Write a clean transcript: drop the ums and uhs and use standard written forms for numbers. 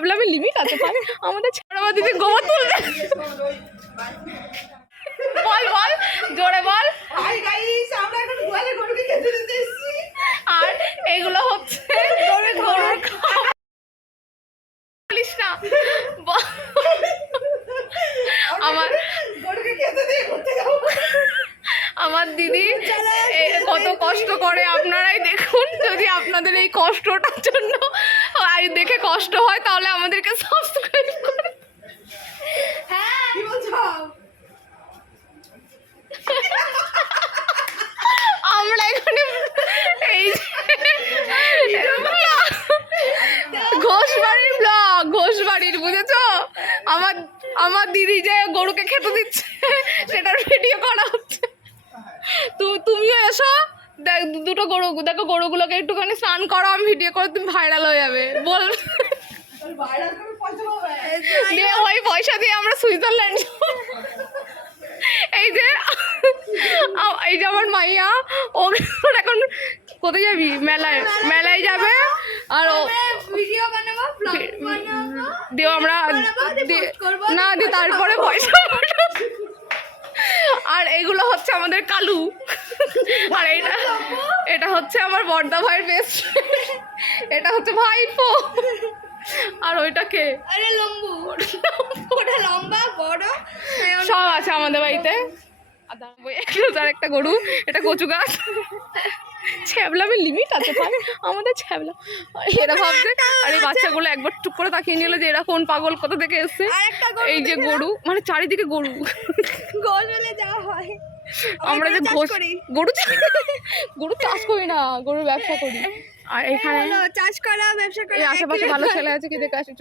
ছ্যাবলামি limit আছে ভাই। আমাদের ছাড়া দিদি গোবর তুলবে। বল বল জোরে বল। আর এগুলো হচ্ছে গরুর খাবার। বলিস না আমার দিদি কত কষ্ট করে আপনারাই দেখুন। যদি আপনাদের এই কষ্টটার জন্য দেখে কষ্ট হয় তাহলে আমাদেরকে সাবস্ক্রাইব করে। আমরা এখানে এই ঘোষবাড়ির ব্লগ, ঘোষবাড়ির বুঝেছো? আমার দিদি যে গরুকে খেতে দিচ্ছে সেটার ভিডিও করা হচ্ছে। তুমিও এসো, দেখ দুটো গরু, দেখো গরুগুলোকে একটুখানি স্নান করো, আমি ভিডিও করে তুমি ভাইরাল হয়ে যাবে। বল ওই পয়সা দিয়ে আমরা সুইজারল্যান্ড। এই যে আমার মাইয়া, ও এখন কোথায় যাবি? মেলায় যাবে। আর ও ভিডিও বানাবো, ব্লগ বানাবো, দিও আমরা না দি তারপরে পয়সা। আর এগুলো হচ্ছে আমাদের কালু। আর এটা হচ্ছে আমার বড়দা ভাইয়ের বেস্ট। এটা হচ্ছে ভাইপো। আর ওইটাকে লম্বা বড় সব আছে আমাদের বাড়িতে। একটা গরু, এটা কচু গাছ। ছ্যাবলামি লিমিট আছে ভাই, আমাদের ছ্যাবলা। এরা ভাবছে, আর এই বাচ্চাগুলো একবার টুক করে তাকিয়ে নিল যে এরা কোন পাগল কোথা থেকে এসছে। এই যে গরু, মানে চারিদিকে গরু। আমরা যে গরু চাষ করি না, গরুর ব্যবসা করি। আর এখানে চাষ করা ব্যবসা করি। আশেপাশে ভালো ছেলে আছে কি দেখে আসি।